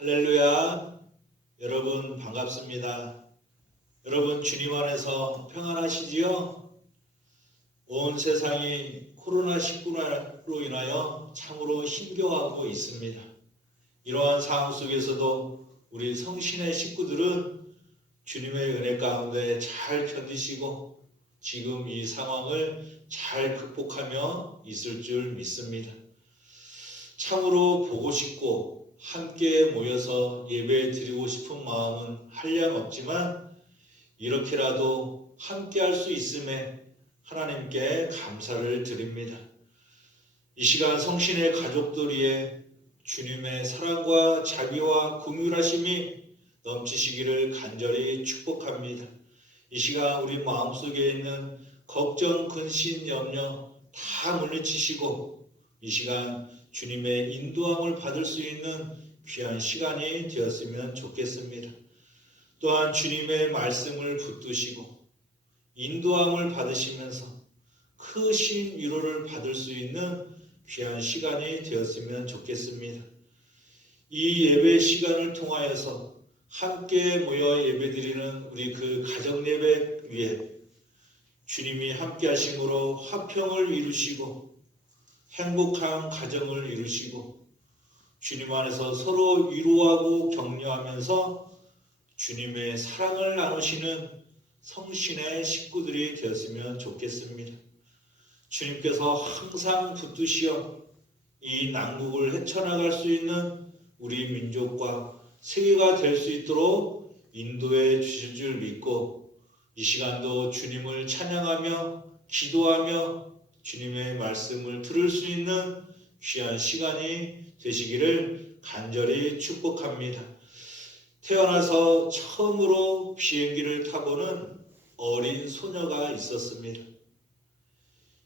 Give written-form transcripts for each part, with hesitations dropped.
할렐루야. 여러분 반갑습니다. 여러분 주님 안에서 평안하시지요? 온 세상이 코로나19로 인하여 참으로 힘겨워하고 있습니다. 이러한 상황 속에서도 우리 성신의 식구들은 주님의 은혜 가운데 잘 견디시고 지금 이 상황을 잘 극복하며 있을 줄 믿습니다. 참으로 보고 싶고 함께 모여서 예배 드리고 싶은 마음은 한량없지만 이렇게라도 함께 할 수 있음에 하나님께 감사를 드립니다. 이 시간 성신의 가족들 위해 주님의 사랑과 자비와 긍휼하심이 넘치시기를 간절히 축복합니다. 이 시간 우리 마음속에 있는 걱정, 근심, 염려 다 물리치시고 이 시간 주님의 인도함을 받을 수 있는 귀한 시간이 되었으면 좋겠습니다. 또한 주님의 말씀을 붙드시고 인도함을 받으시면서 크신 위로를 받을 수 있는 귀한 시간이 되었으면 좋겠습니다. 이 예배 시간을 통하여서 함께 모여 예배드리는 우리 그 가정 예배 위에 주님이 함께 하심으로 화평을 이루시고 행복한 가정을 이루시고 주님 안에서 서로 위로하고 격려하면서 주님의 사랑을 나누시는 성신의 식구들이 되었으면 좋겠습니다. 주님께서 항상 붙드시어 이 난국을 헤쳐나갈 수 있는 우리 민족과 세계가 될 수 있도록 인도해 주실 줄 믿고 이 시간도 주님을 찬양하며 기도하며 주님의 말씀을 들을 수 있는 귀한 시간이 되시기를 간절히 축복합니다. 태어나서 처음으로 비행기를 타보는 어린 소녀가 있었습니다.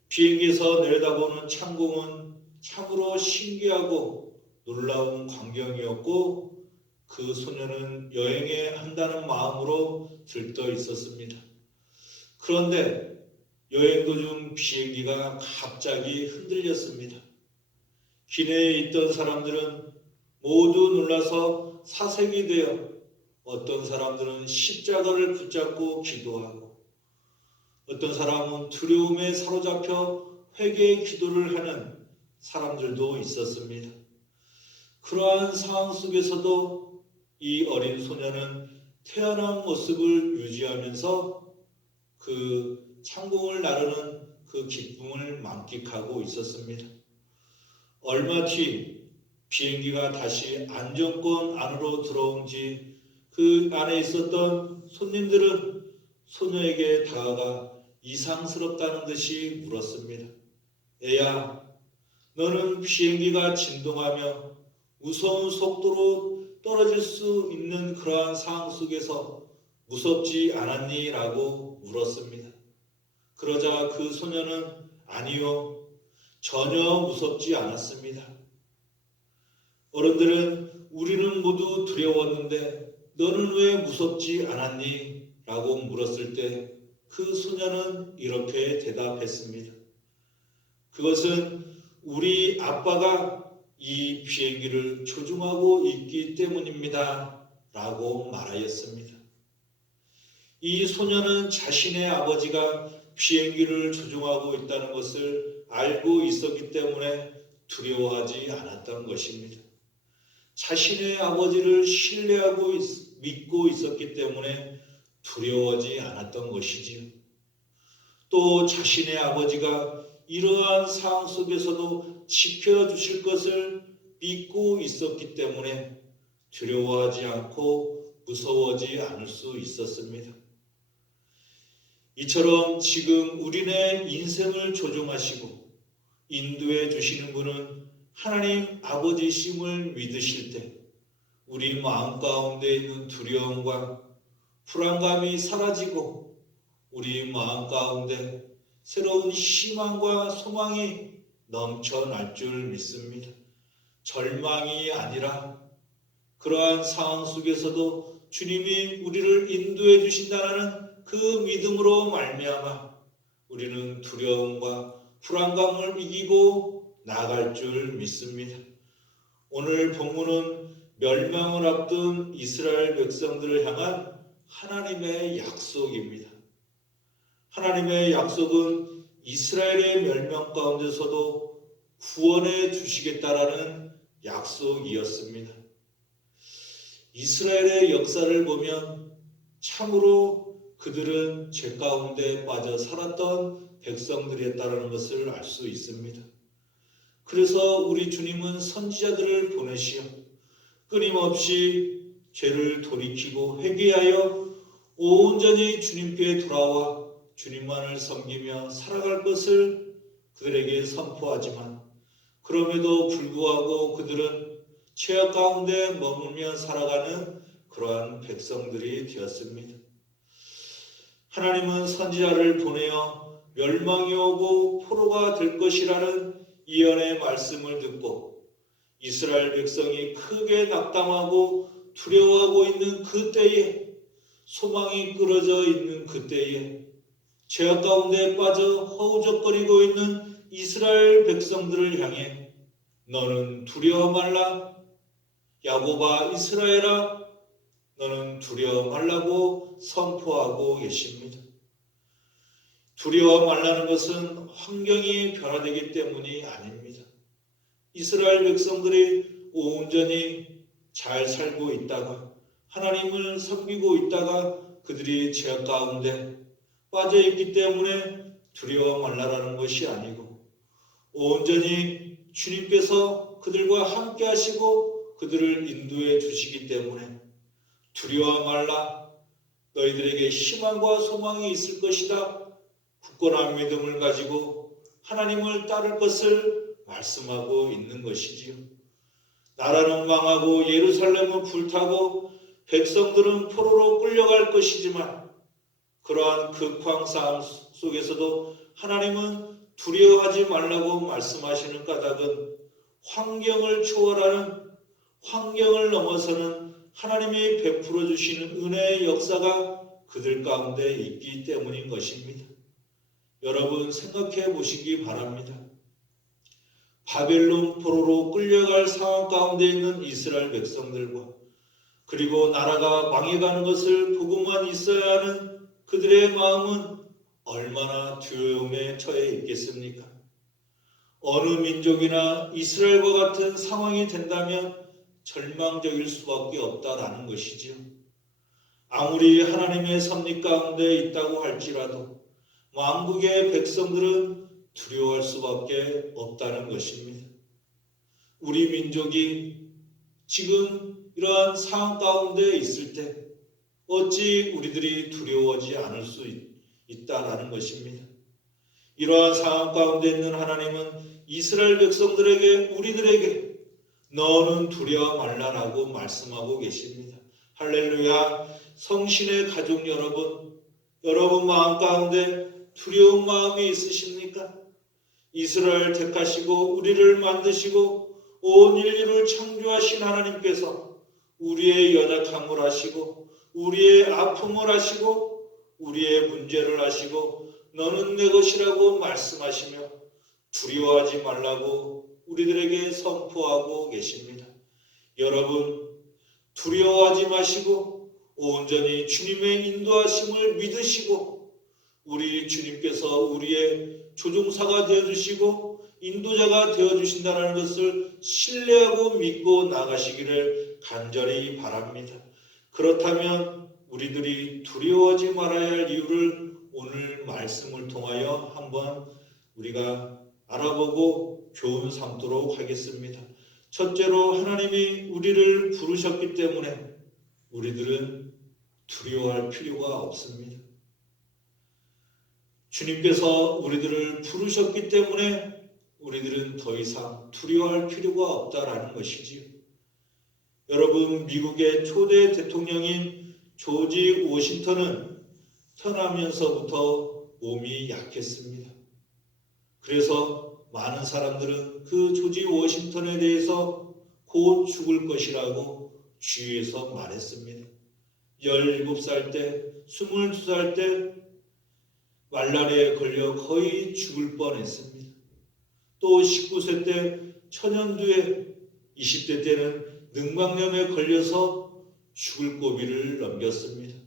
비행기에서 내려다보는 창공은 참으로 신기하고 놀라운 광경이었고 그 소녀는 여행에 한다는 마음으로 들떠 있었습니다. 그런데 여행 도중 비행기가 갑자기 흔들렸습니다. 기내에 있던 사람들은 모두 놀라서 사색이 되어 어떤 사람들은 십자가를 붙잡고 기도하고 어떤 사람은 두려움에 사로잡혀 회개의 기도를 하는 사람들도 있었습니다. 그러한 상황 속에서도 이 어린 소녀는 태어난 모습을 유지하면서 그 창공을 나르는 그 기쁨을 만끽하고 있었습니다. 얼마 뒤 비행기가 다시 안정권 안으로 들어온 뒤 그 안에 있었던 손님들은 소녀에게 다가가 이상스럽다는 듯이 물었습니다. 애야, 너는 비행기가 진동하며 무서운 속도로 떨어질 수 있는 그러한 상황 속에서 무섭지 않았니? 라고 물었습니다. 그러자 그 소녀는 아니요, 전혀 무섭지 않았습니다. 어른들은 우리는 모두 두려웠는데 너는 왜 무섭지 않았니? 라고 물었을 때 그 소녀는 이렇게 대답했습니다. 그것은 우리 아빠가 이 비행기를 조종하고 있기 때문입니다. 라고 말하였습니다. 이 소녀는 자신의 아버지가 비행기를 조종하고 있다는 것을 알고 있었기 때문에 두려워하지 않았던 것입니다. 자신의 아버지를 신뢰하고 믿고 있었기 때문에 두려워하지 않았던 것이지요. 또 자신의 아버지가 이러한 상황 속에서도 지켜주실 것을 믿고 있었기 때문에 두려워하지 않고 무서워하지 않을 수 있었습니다. 이처럼 지금 우리네 인생을 조종하시고 인도해 주시는 분은 하나님 아버지심을 믿으실 때 우리 마음 가운데 있는 두려움과 불안감이 사라지고 우리 마음 가운데 새로운 희망과 소망이 넘쳐날 줄 믿습니다. 절망이 아니라 그러한 상황 속에서도 주님이 우리를 인도해 주신다는 그 믿음으로 말미암아 우리는 두려움과 불안감을 이기고 나아갈 줄 믿습니다. 오늘 본문은 멸망을 앞둔 이스라엘 백성들을 향한 하나님의 약속입니다. 하나님의 약속은 이스라엘의 멸망 가운데서도 구원해 주시겠다라는 약속이었습니다. 이스라엘의 역사를 보면 참으로 그들은 죄 가운데 빠져 살았던 백성들이었다는 것을 알 수 있습니다. 그래서 우리 주님은 선지자들을 보내시어 끊임없이 죄를 돌이키고 회개하여 온전히 주님께 돌아와 주님만을 섬기며 살아갈 것을 그들에게 선포하지만 그럼에도 불구하고 그들은 죄악 가운데 머물며 살아가는 그러한 백성들이 되었습니다. 하나님은 선지자를 보내어 멸망이 오고 포로가 될 것이라는 예언의 말씀을 듣고 이스라엘 백성이 크게 낙담하고 두려워하고 있는 그때에, 소망이 끊어져 있는 그때에 죄악 가운데 빠져 허우적거리고 있는 이스라엘 백성들을 향해 너는 두려워 말라, 야곱아 이스라엘아 너는 두려워 말라고 선포하고 계십니다. 두려워 말라는 것은 환경이 변화되기 때문이 아닙니다. 이스라엘 백성들이 온전히 잘 살고 있다가 하나님을 섬기고 있다가 그들이 죄악 가운데 빠져 있기 때문에 두려워 말라라는 것이 아니고 온전히 주님께서 그들과 함께 하시고 그들을 인도해 주시기 때문에 두려워 말라, 너희들에게 희망과 소망이 있을 것이다. 굳건한 믿음을 가지고 하나님을 따를 것을 말씀하고 있는 것이지요. 나라는 망하고 예루살렘은 불타고 백성들은 포로로 끌려갈 것이지만 그러한 극황 상황 속에서도 하나님은 두려워하지 말라고 말씀하시는 까닭은 환경을 초월하는, 환경을 넘어서는 하나님이 베풀어 주시는 은혜의 역사가 그들 가운데 있기 때문인 것입니다. 여러분 생각해 보시기 바랍니다. 바벨론 포로로 끌려갈 상황 가운데 있는 이스라엘 백성들과 그리고 나라가 망해가는 것을 보고만 있어야 하는 그들의 마음은 얼마나 두려움에 처해 있겠습니까? 어느 민족이나 이스라엘과 같은 상황이 된다면 절망적일 수밖에 없다라는 것이지요. 아무리 하나님의 섭리 가운데 있다고 할지라도 왕국의 백성들은 두려워할 수밖에 없다는 것입니다. 우리 민족이 지금 이러한 상황 가운데 있을 때 어찌 우리들이 두려워하지 않을 수 있다라는 것입니다. 이러한 상황 가운데 있는 하나님은 이스라엘 백성들에게, 우리들에게 너는 두려워 말라라고 말씀하고 계십니다. 할렐루야. 성신의 가족 여러분, 여러분 마음 가운데 두려운 마음이 있으십니까? 이스라엘 택하시고 우리를 만드시고 온 인류를 창조하신 하나님께서 우리의 연약함을 아시고 우리의 아픔을 아시고 우리의 문제를 아시고 너는 내 것이라고 말씀하시며 두려워하지 말라고 우리들에게 선포하고 계십니다. 여러분 두려워하지 마시고 온전히 주님의 인도하심을 믿으시고 우리 주님께서 우리의 조종사가 되어주시고 인도자가 되어주신다는 것을 신뢰하고 믿고 나가시기를 간절히 바랍니다. 그렇다면 우리들이 두려워하지 말아야 할 이유를 오늘 말씀을 통하여 한번 우리가 알아보고 교훈 삼도록 하겠습니다. 첫째로 하나님이 우리를 부르셨기 때문에 우리들은 두려워할 필요가 없습니다. 주님께서 우리들을 부르셨기 때문에 우리들은 더 이상 두려워할 필요가 없다라는 것이지요. 여러분 미국의 초대 대통령인 조지 워싱턴은 태어나면서부터 몸이 약했습니다. 그래서 많은 사람들은 그 조지 워싱턴에 대해서 곧 죽을 것이라고 주위에서 말했습니다. 17살 때, 22살 때 말라리아에 걸려 거의 죽을 뻔했습니다. 또 19세 때 천연두에, 20대 때는 능방염에 걸려서 죽을 고비를 넘겼습니다.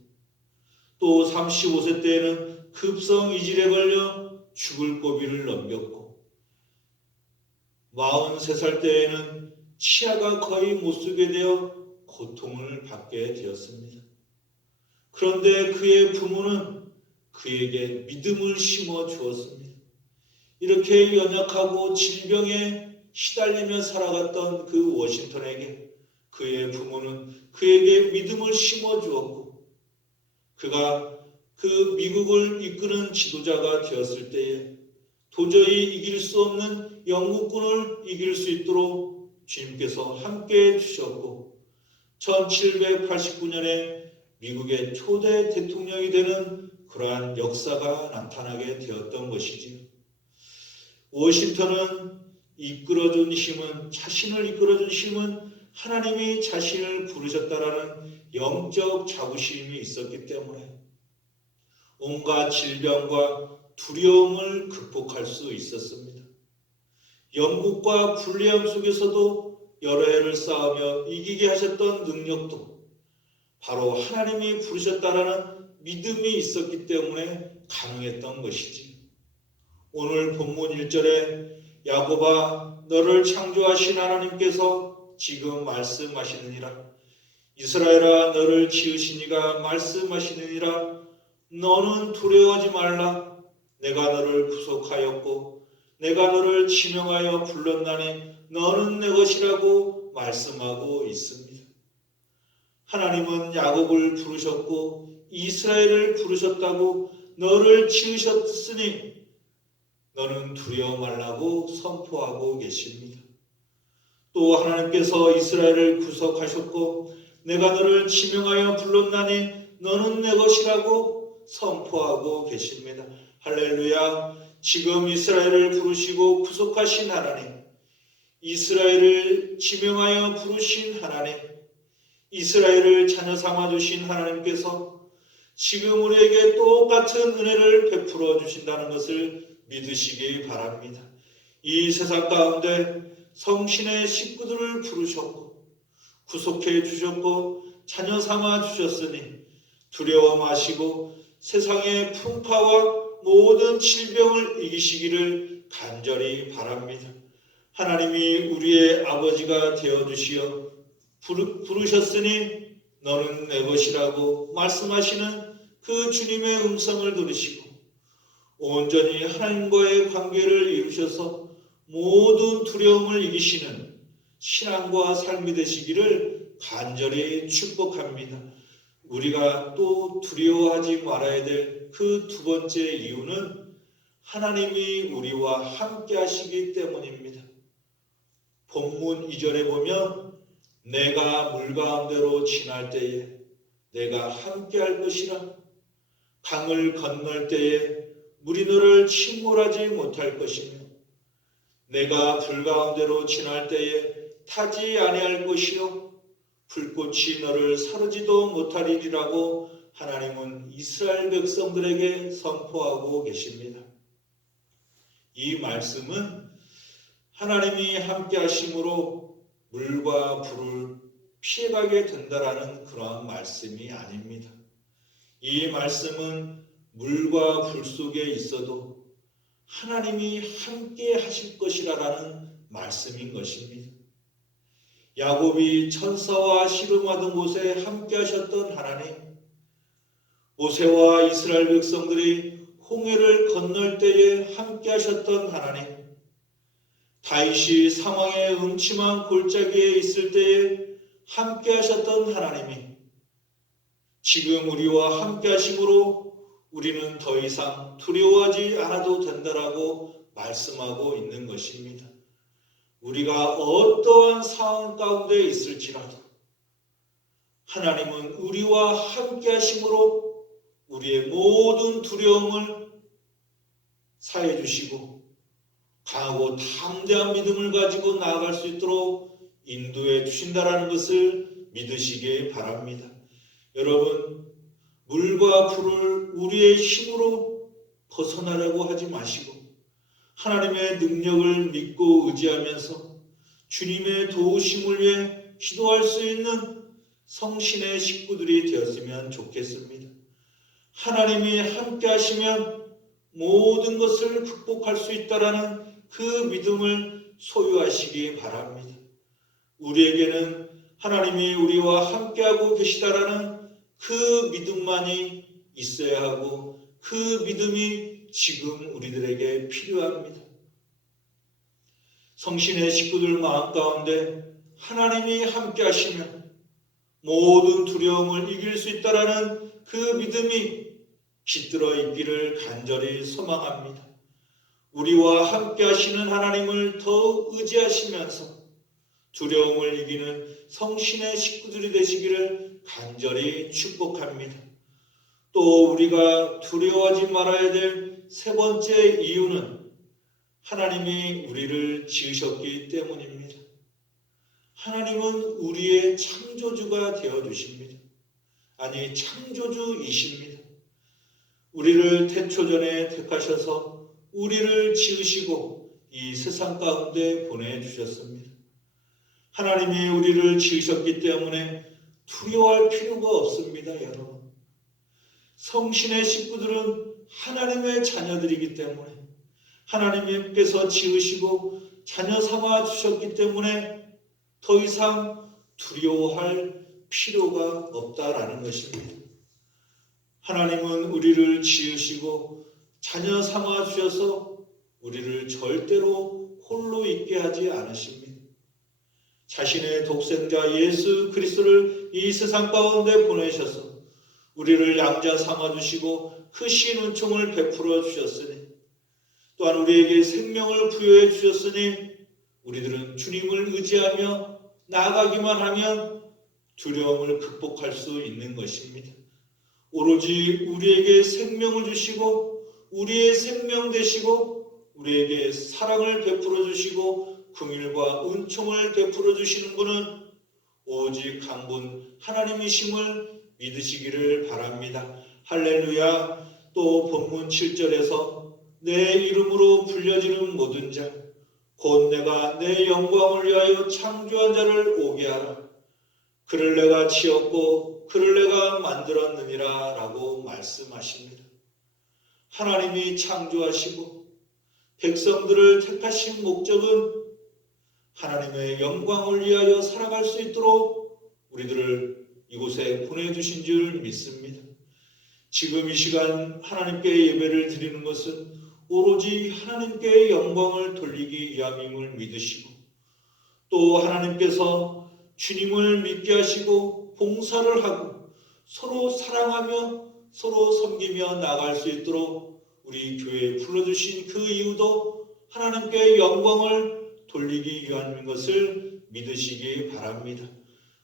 또 35세 때에는 급성 이질에 걸려 죽을 고비를 넘겼고 43살 때에는 치아가 거의 못 쓰게 되어 고통을 받게 되었습니다. 그런데 그의 부모는 그에게 믿음을 심어 주었습니다. 이렇게 연약하고 질병에 시달리며 살아갔던 그 워싱턴에게 그의 부모는 그에게 믿음을 심어 주었고 그가 그 미국을 이끄는 지도자가 되었을 때에 도저히 이길 수 없는 영국군을 이길 수 있도록 주님께서 함께해 주셨고 1789년에 미국의 초대 대통령이 되는 그러한 역사가 나타나게 되었던 것이지요. 워싱턴은 자신을 이끌어준 힘은 하나님이 자신을 부르셨다라는 영적 자부심이 있었기 때문에 온갖 질병과 두려움을 극복할 수 있었습니다. 영국과 불리함 속에서도 여러 해를 쌓으며 이기게 하셨던 능력도 바로 하나님이 부르셨다라는 믿음이 있었기 때문에 가능했던 것이지. 오늘 본문 1절에 야곱아 너를 창조하신 하나님께서 지금 말씀하시느니라. 이스라엘아 너를 지으신 이가 말씀하시느니라. 너는 두려워하지 말라. 내가 너를 구속하였고 내가 너를 지명하여 불렀나니 너는 내 것이라고 말씀하고 있습니다. 하나님은 야곱을 부르셨고 이스라엘을 부르셨다고 너를 지으셨으니 너는 두려워 말라고 선포하고 계십니다. 또 하나님께서 이스라엘을 구속하셨고 내가 너를 지명하여 불렀나니 너는 내 것이라고 선포하고 계십니다. 할렐루야. 지금 이스라엘을 부르시고 구속하신 하나님, 이스라엘을 지명하여 부르신 하나님, 이스라엘을 자녀 삼아주신 하나님께서 지금 우리에게 똑같은 은혜를 베풀어 주신다는 것을 믿으시기 바랍니다. 이 세상 가운데 성신의 식구들을 부르셨고 구속해 주셨고 자녀 삼아 주셨으니 두려워 마시고 세상의 풍파와 모든 질병을 이기시기를 간절히 바랍니다. 하나님이 우리의 아버지가 되어주시어 부르셨으니 너는 내 것이라고 말씀하시는 그 주님의 음성을 들으시고 온전히 하나님과의 관계를 이루셔서 모든 두려움을 이기시는 신앙과 삶이 되시기를 간절히 축복합니다. 우리가 또 두려워하지 말아야 될 그 두 번째 이유는 하나님이 우리와 함께 하시기 때문입니다. 본문 2절에 보면 내가 물 가운데로 지날 때에 내가 함께 할 것이라. 강을 건널 때에 물이 너를 침몰하지 못할 것이며 내가 불 가운데로 지날 때에 타지 아니할 것이요 불꽃이 너를 사르지도 못하리라고 하나님은 이스라엘 백성들에게 선포하고 계십니다. 이 말씀은 하나님이 함께 하심으로 물과 불을 피해가게 된다라는 그러한 말씀이 아닙니다. 이 말씀은 물과 불 속에 있어도 하나님이 함께 하실 것이라는 말씀인 것입니다. 야곱이 천사와 씨름하던 곳에 함께 하셨던 하나님, 모세와 이스라엘 백성들이 홍해를 건널 때에 함께 하셨던 하나님, 다윗이 사망의 음침한 골짜기에 있을 때에 함께 하셨던 하나님이 지금 우리와 함께 하심으로 우리는 더 이상 두려워하지 않아도 된다라고 말씀하고 있는 것입니다. 우리가 어떠한 상황 가운데 있을지라도 하나님은 우리와 함께 하심으로 우리의 모든 두려움을 사해 주시고 강하고 담대한 믿음을 가지고 나아갈 수 있도록 인도해 주신다라는 것을 믿으시기 바랍니다. 여러분, 물과 불을 우리의 힘으로 벗어나려고 하지 마시고 하나님의 능력을 믿고 의지하면서 주님의 도우심을 위해 기도할 수 있는 성신의 식구들이 되었으면 좋겠습니다. 하나님이 함께 하시면 모든 것을 극복할 수 있다라는 그 믿음을 소유하시기 바랍니다. 우리에게는 하나님이 우리와 함께하고 계시다라는 그 믿음만이 있어야 하고 그 믿음이 지금 우리들에게 필요합니다. 성신의 식구들 마음 가운데 하나님이 함께 하시면 모든 두려움을 이길 수 있다라는 그 믿음이 깃들어 있기를 간절히 소망합니다. 우리와 함께 하시는 하나님을 더욱 의지하시면서 두려움을 이기는 성신의 식구들이 되시기를 간절히 축복합니다. 또 우리가 두려워하지 말아야 될 세 번째 이유는 하나님이 우리를 지으셨기 때문입니다. 하나님은 우리의 창조주가 되어주십니다. 아니, 창조주이십니다. 우리를 태초전에 택하셔서 우리를 지으시고 이 세상 가운데 보내주셨습니다. 하나님이 우리를 지으셨기 때문에 두려워할 필요가 없습니다, 여러분. 성신의 식구들은 하나님의 자녀들이기 때문에 하나님께서 지으시고 자녀 삼아 주셨기 때문에 더 이상 두려워할 필요가 없다라는 것입니다. 하나님은 우리를 지으시고 자녀 삼아 주셔서 우리를 절대로 홀로 있게 하지 않으십니다. 자신의 독생자 예수 그리스도를 이 세상 가운데 보내셔서 우리를 양자 삼아주시고 크신 은총을 베풀어 주셨으니 또한 우리에게 생명을 부여해 주셨으니 우리들은 주님을 의지하며 나아가기만 하면 두려움을 극복할 수 있는 것입니다. 오로지 우리에게 생명을 주시고 우리의 생명 되시고 우리에게 사랑을 베풀어 주시고 긍휼과 은총을 베풀어 주시는 분은 오직 한 분 하나님이심을 믿으시기를 바랍니다. 할렐루야. 또 본문 7절에서 내 이름으로 불려지는 모든 자 곧 내가 내 영광을 위하여 창조한 자를 오게 하라. 그를 내가 지었고 그를 내가 만들었느니라 라고 말씀하십니다. 하나님이 창조하시고 백성들을 택하신 목적은 하나님의 영광을 위하여 살아갈 수 있도록 우리들을 이곳에 보내주신 줄 믿습니다. 지금 이 시간 하나님께 예배를 드리는 것은 오로지 하나님께 영광을 돌리기 위함임을 믿으시고 또 하나님께서 주님을 믿게 하시고 봉사를 하고 서로 사랑하며 서로 섬기며 나아갈 수 있도록 우리 교회에 불러주신 그 이유도 하나님께 영광을 돌리기 위한 것을 믿으시기 바랍니다.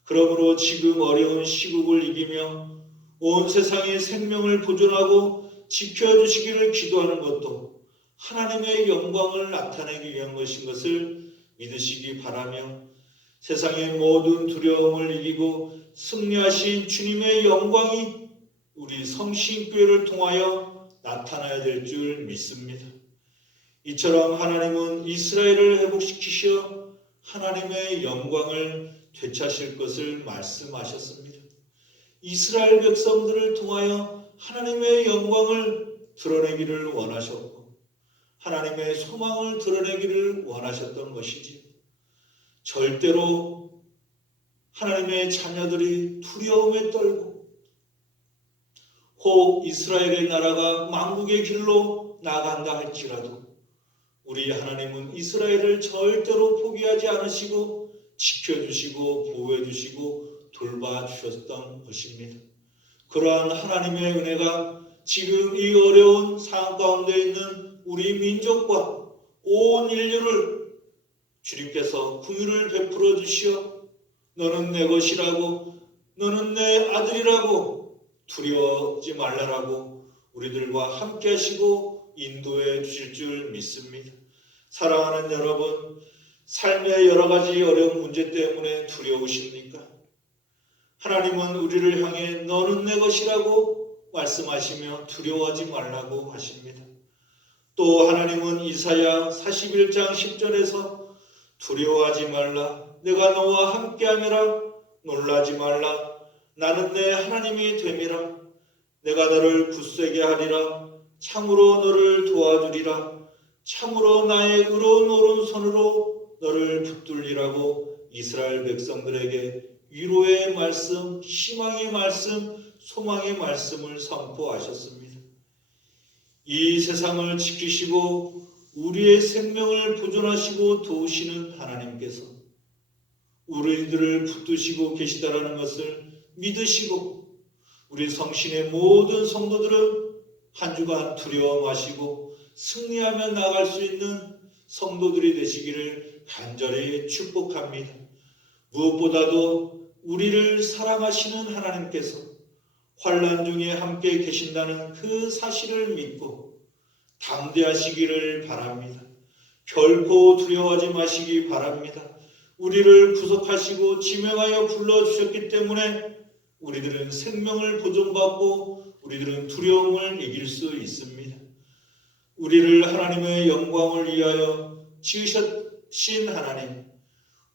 그러므로 지금 어려운 시국을 이기며 온 세상의 생명을 보존하고 지켜주시기를 기도하는 것도 하나님의 영광을 나타내기 위한 것인 것을 믿으시기 바라며 세상의 모든 두려움을 이기고 승리하신 주님의 영광이 우리 성신교회를 통하여 나타나야 될 줄 믿습니다. 이처럼 하나님은 이스라엘을 회복시키시어 하나님의 영광을 되찾으실 것을 말씀하셨습니다. 이스라엘 백성들을 통하여 하나님의 영광을 드러내기를 원하셨고 하나님의 소망을 드러내기를 원하셨던 것이지 절대로 하나님의 자녀들이 두려움에 떨고 혹 이스라엘의 나라가 망국의 길로 나간다 할지라도 우리 하나님은 이스라엘을 절대로 포기하지 않으시고 지켜주시고 보호해주시고 돌봐주셨던 것입니다. 그러한 하나님의 은혜가 지금 이 어려운 상황 가운데 있는 우리 민족과 온 인류를 주님께서 긍휼을 베풀어 주시어 너는 내 것이라고 너는 내 아들이라고 두려워하지 말라라고 우리들과 함께 하시고 인도해 주실 줄 믿습니다. 사랑하는 여러분, 삶의 여러 가지 어려운 문제 때문에 두려우십니까? 하나님은 우리를 향해 너는 내 것이라고 말씀하시며 두려워하지 말라고 하십니다. 또 하나님은 이사야 41장 10절에서 두려워하지 말라. 내가 너와 함께함이라. 놀라지 말라. 나는 내 하나님이 됨이라. 내가 너를 굳세게 하리라. 참으로 너를 도와주리라. 참으로 나의 의로운 오른손으로 너를 붙들리라고 이스라엘 백성들에게 위로의 말씀, 희망의 말씀, 소망의 말씀을 선포하셨습니다. 이 세상을 지키시고 우리의 생명을 보존하시고 도우시는 하나님께서 우리들을 붙드시고 계시다라는 것을 믿으시고 우리 성신의 모든 성도들은 한 주간 두려워 마시고 승리하며 나아갈 수 있는 성도들이 되시기를 간절히 축복합니다. 무엇보다도 우리를 사랑하시는 하나님께서 환난 중에 함께 계신다는 그 사실을 믿고 담대하시기를 바랍니다. 결코 두려워하지 마시기 바랍니다. 우리를 구속하시고 지명하여 불러주셨기 때문에 우리들은 생명을 보존받고 우리들은 두려움을 이길 수 있습니다. 우리를 하나님의 영광을 위하여 지으신 하나님,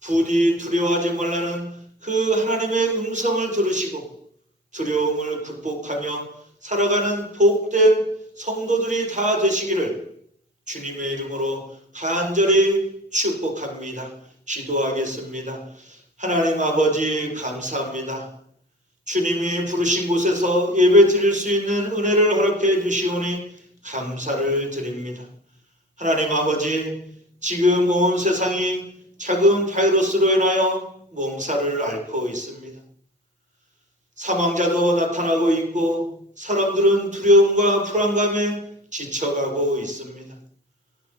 부디 두려워하지 말라는 그 하나님의 음성을 들으시고 두려움을 극복하며 살아가는 복된 성도들이 다 되시기를 주님의 이름으로 간절히 축복합니다. 기도하겠습니다. 하나님 아버지 감사합니다. 주님이 부르신 곳에서 예배 드릴 수 있는 은혜를 허락해 주시오니 감사를 드립니다. 하나님 아버지, 지금 온 세상이 작은 바이러스로 인하여 몸살을 앓고 있습니다. 사망자도 나타나고 있고 사람들은 두려움과 불안감에 지쳐가고 있습니다.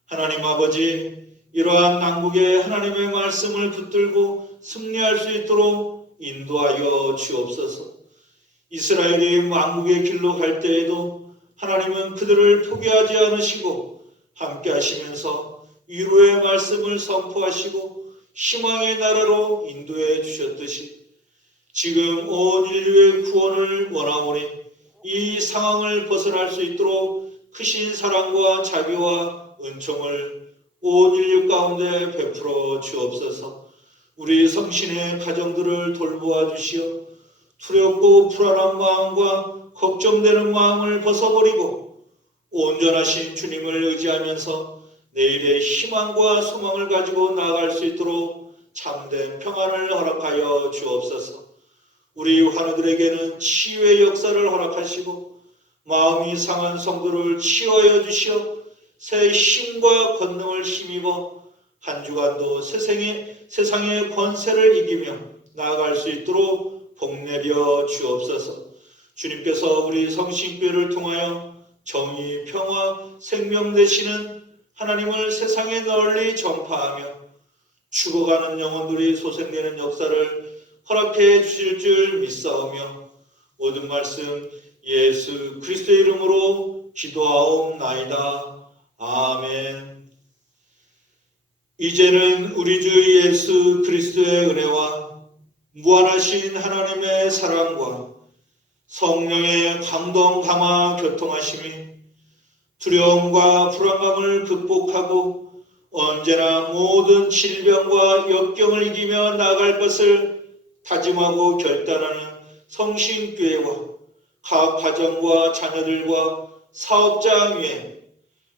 하나님 아버지, 이러한 난국에 하나님의 말씀을 붙들고 승리할 수 있도록 인도하여 주옵소서. 이스라엘이 왕국의 길로 갈 때에도 하나님은 그들을 포기하지 않으시고 함께 하시면서 위로의 말씀을 선포하시고 희망의 나라로 인도해 주셨듯이 지금 온 인류의 구원을 원하오니 이 상황을 벗어날 수 있도록 크신 사랑과 자비와 은총을 온 인류 가운데 베풀어 주옵소서. 우리 성신의 가정들을 돌보아 주시어 두렵고 불안한 마음과 걱정되는 마음을 벗어버리고 온전하신 주님을 의지하면서 내일의 희망과 소망을 가지고 나아갈 수 있도록 참된 평안을 허락하여 주옵소서. 우리 환우들에게는 치유의 역사를 허락하시고 마음이 상한 성도를 치유하여 주시어 새 힘과 권능을 힘입어 한 주간도 세상의 권세를 이기며 나아갈 수 있도록 복내려 주옵소서. 주님께서 우리 성신교회를 통하여 정의, 평화, 생명 되시는 하나님을 세상에 널리 전파하며 죽어가는 영혼들이 소생되는 역사를 허락해 주실 줄 믿사오며 모든 말씀 예수 그리스도의 이름으로 기도하옵나이다. 아멘. 이제는 우리 주 예수 그리스도의 은혜와 무한하신 하나님의 사랑과 성령의 감동 감화 교통하심이 두려움과 불안감을 극복하고 언제나 모든 질병과 역경을 이기며 나아갈 것을 다짐하고 결단하는 성신교회와 각 가정과 자녀들과 사업자 위에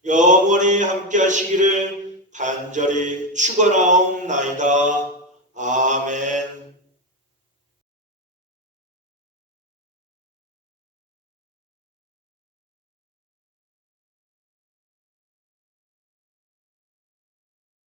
영원히 함께 하시기를 간절히 축원하옵나이다.